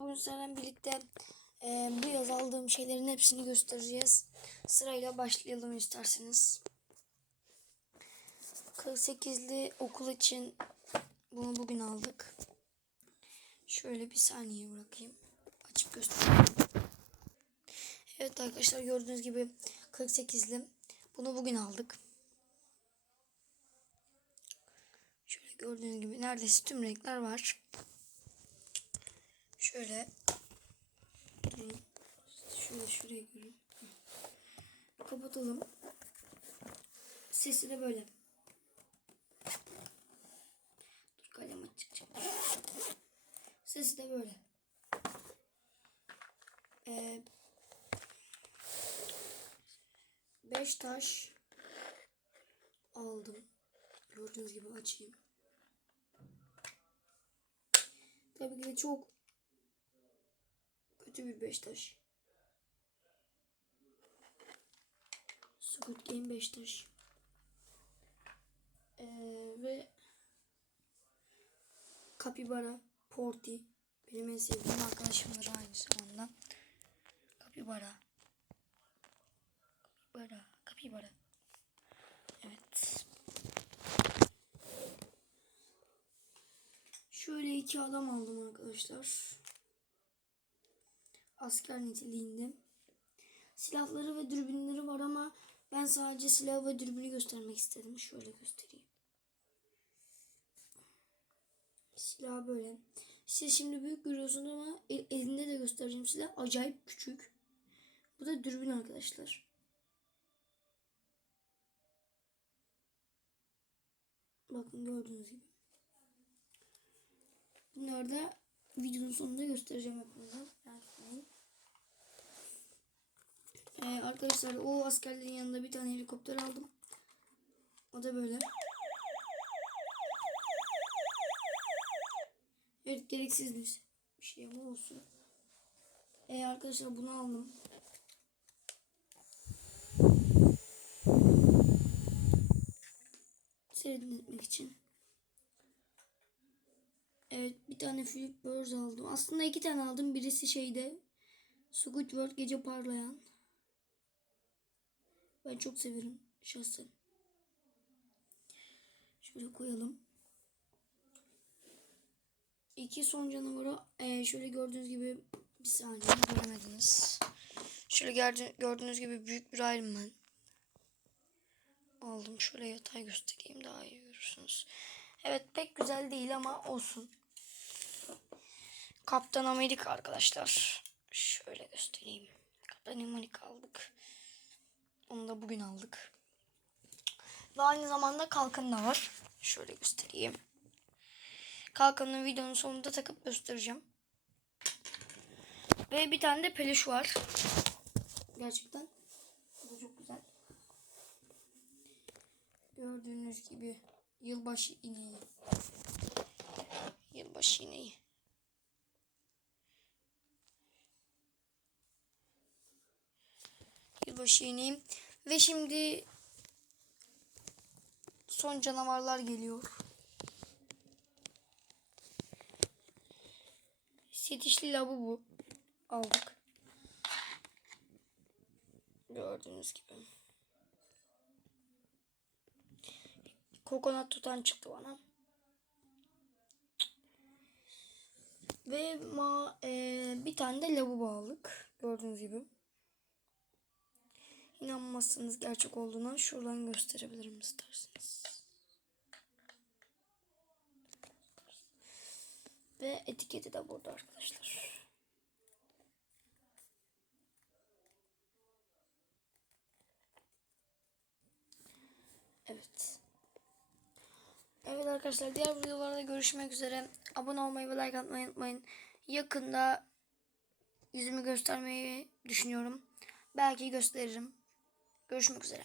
Bugün birlikte e, bu yaz aldığım şeylerin hepsini göstereceğiz. Sırayla başlayalım isterseniz. 48'li okul için bunu bugün aldık. Şöyle bir saniye bırakayım. Açıp göstereyim. Evet arkadaşlar gördüğünüz gibi 48'li. Bunu bugün aldık. Şöyle gördüğünüz gibi neredeyse tüm renkler var. Şöyle. Şöyle şuraya görün. Kapatalım. Sesi de böyle. Dur kalem açık. Sesi de böyle. Ee, beş taş aldım. Gördüğünüz gibi açayım. Tabii ki de çok kötü bir Beşiktaş. Squid Game Beşiktaş. Ee, ve Capybara Porti benim en sevdiğim arkadaşımdır aynı zamanda. Capybara. Capybara. Capybara. Evet. Şöyle iki adam aldım arkadaşlar asker niteliğinde. Silahları ve dürbünleri var ama ben sadece silah ve dürbünü göstermek istedim. Şöyle göstereyim. Silah böyle. Siz şimdi büyük görüyorsunuz ama el- elinde de göstereceğim silah acayip küçük. Bu da dürbün arkadaşlar. Bakın gördüğünüz gibi. Bunları da videonun sonunda göstereceğim hepinize. Merak etmeyin. Ee, arkadaşlar o askerlerin yanında bir tane helikopter aldım. O da böyle. Evet gereksiz bir şey ama olsun. Ee, arkadaşlar bunu aldım. Seyretmek için. Evet bir tane Philip Burrs aldım. Aslında iki tane aldım. Birisi şeyde Squidward gece parlayan. Ben çok severim şahsen. Şöyle koyalım. İki son canavarı eee, şöyle gördüğünüz gibi bir saniye göremediniz. Şöyle gördü- gördüğünüz gibi büyük bir Iron Man. Aldım. Şöyle yatay göstereyim daha iyi görürsünüz. Evet pek güzel değil ama olsun. Kaptan Amerika arkadaşlar. Şöyle göstereyim. Kaptan Amerika aldık. Onu da bugün aldık. Ve aynı zamanda kalkan da var. Şöyle göstereyim. Kalkanı videonun sonunda takıp göstereceğim. Ve bir tane de peluş var. Gerçekten. Bu çok güzel. Gördüğünüz gibi yılbaşı ineği. Yılbaşı ineği. İneğim. Ve şimdi son canavarlar geliyor. Setişli labubu aldık. Gördüğünüz gibi. Kokonat tutan çıktı bana. Ve ma e, bir tane de lavabo aldık. Gördüğünüz gibi. İnanmazsanız gerçek olduğuna şuradan gösterebilirim isterseniz. Ve etiketi de burada arkadaşlar. Evet. Evet arkadaşlar diğer videolarda görüşmek üzere. Abone olmayı ve like atmayı unutmayın. Yakında yüzümü göstermeyi düşünüyorum. Belki gösteririm. Görüşmek üzere.